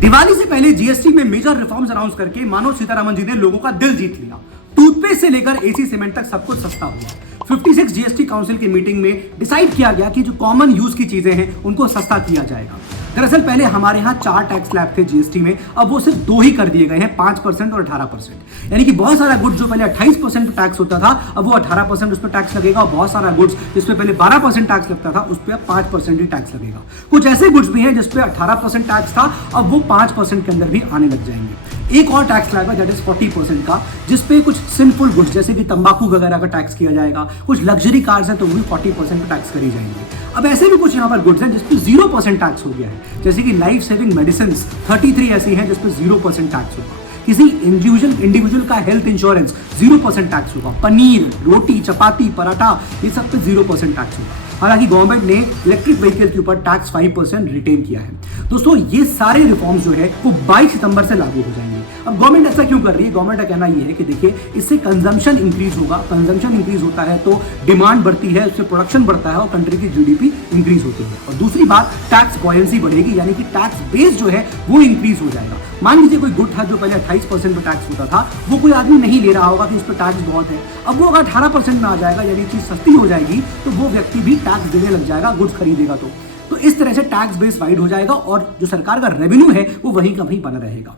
दिवाली से पहले जीएसटी में मेजर रिफॉर्म्स अनाउंस करके मानो सीतारामन जी ने लोगों का दिल जीत लिया। टूथपेस्ट से लेकर एसी सीमेंट तक सब कुछ सस्ता हुआ। 56 जीएसटी काउंसिल की मीटिंग में डिसाइड किया गया कि जो कॉमन यूज की चीजें हैं उनको सस्ता किया जाएगा। दरअसल पहले हमारे यहाँ 4 टैक्स स्लैब थे जीएसटी में, अब वो सिर्फ 2 ही कर दिए गए हैं, 5% और 18%। यानी कि बहुत सारा गुड्स जो पहले 28% टैक्स होता था अब वो 18% उस पर टैक्स लगेगा, और बहुत सारा गुड्स जिसपे पहले 12% टैक्स लगता था उस पर अब 5% ही टैक्स लगेगा। कुछ ऐसे गुड्स भी हैं जिसपे 18% टैक्स था, अब वो 5% के अंदर भी आने लग जाएंगे। एक और टैक्स स्लैब है दैट इज 40% का, जिसपे कुछ सिंपल गुड्स जैसे कि तंबाकू वगैरह का टैक्स किया जाएगा। कुछ लग्जरी कार्स हैं तो वो भी 40% पे टैक्स करी जाएंगे। अब ऐसे भी कुछ यहाँ पर गुड्स हैं जिसपे 0% टैक्स हो गया है, जैसे कि लाइफ सेविंग मेडिसिन 33 ऐसी हैं जिसपे 0% टैक्स होगा। किसी इंडिविजुअल का हेल्थ इंश्योरेंस 0% टैक्स होगा। पनीर, रोटी, चपाती, पराठा, ये सब पे 0% टैक्स होगा। हालांकि गवर्नमेंट ने इलेक्ट्रिक व्हीकल के ऊपर टैक्स 5% रिटेन किया है। दोस्तों ये सारे रिफॉर्म्स जो है वो 22 सितंबर से लागू हो जाएंगे। अब गवर्नमेंट ऐसा क्यों कर रही है? गवर्नमेंट का कहना यह है कि देखिए इससे कंजम्पशन इंक्रीज होगा, कंजम्पशन इंक्रीज होता है तो डिमांड बढ़ती है, उससे प्रोडक्शन बढ़ता है और कंट्री की जीडीपी इंक्रीज होती है। और दूसरी बात, टैक्स बॉयंसी बढ़ेगी, यानी कि टैक्स बेस जो है वो इंक्रीज हो जाएगा। मान लीजिए कोई गुड था जो पहले 28% पे टैक्स होता था, वो कोई आदमी नहीं ले रहा होगा कि इस पर टैक्स बहुत है, अब वो अगर 18% में आ जाएगा यानी चीज सस्ती हो जाएगी तो वो व्यक्ति भी टैक्स देने लग जाएगा गुड्स खरीदेगा तो इस तरह से टैक्स बेस वाइड हो जाएगा और जो सरकार का रेवेन्यू है वो वहीं का वहीं बना रहेगा।